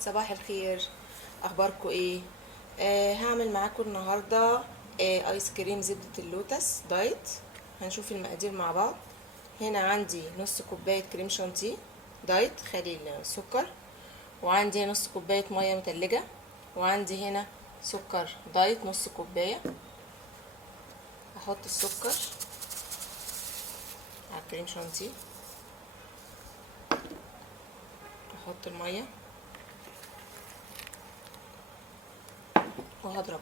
صباح الخير. اخباركم ايه؟ هعمل معاكم النهارده ايس كريم زبدة اللوتس دايت. هنشوف المقادير مع بعض. هنا عندي نص كوباية كريم شانتيه دايت خالي السكر، وعندي نص كوباية مية متلجة، وعندي هنا سكر دايت نص كوباية. احط السكر على الكريم شانتيه، احط المية وهضرب.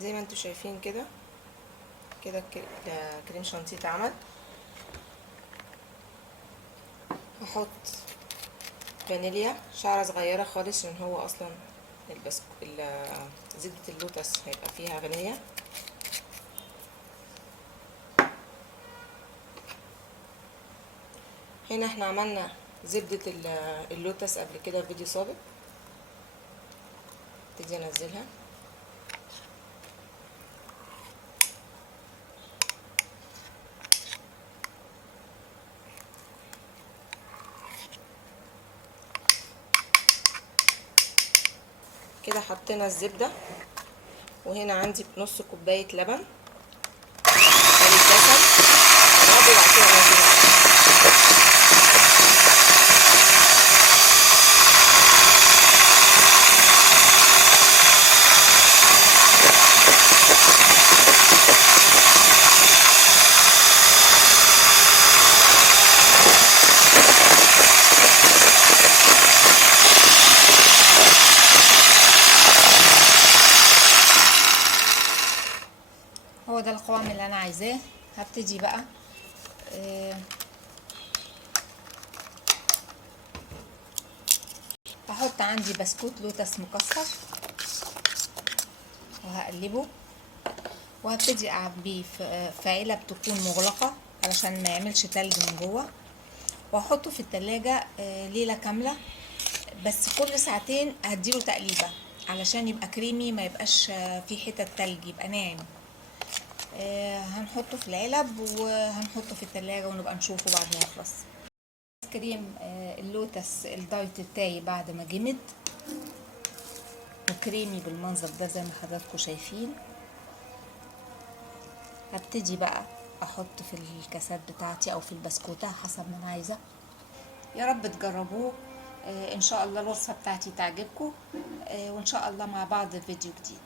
زي ما انتوا شايفين كده الكريم شانتيه اتعمل. هحط فانيليا شعرة صغيرة خالص، عشان هو اصلا زبدة اللوتس هيبقى فيها فانيليا. هنا احنا عملنا زبدة اللوتس قبل كده في فيديو سابق. ابتدي انزلها. كده حطينا الزبدة، وهنا عندي نص كوباية لبن الدسم وبعد كده انزلها. هو ده القوام اللي انا عايزاه. هبتدي بقى احط عندي بسكوت لوتس مكسر وهقلبه، وهبتدي اعبيه في علب تكون مغلقة علشان ما يعملش تلج من جوه، واحطه في التلاجة ليلة كاملة. بس كل ساعتين هديله تقليبة علشان يبقى كريمي، ما يبقاش فيه حتت تلج، يبقى ناعم. هنحطه في العلب وهنحطه في التلاجة ونبقى نشوفه بعد ما يخلص. كريم اللوتس الدايت بتاعي بعد ما جمد وكريمي بالمنظر ده زي ما حضراتكم شايفين. هبتدي بقى احط في الكاسات بتاعتي او في البسكوتة حسب ما انا عايزة. يا رب تجربوه. ان شاء الله الوصفة بتاعتي تعجبكم، وان شاء الله مع بعض في فيديو جديد.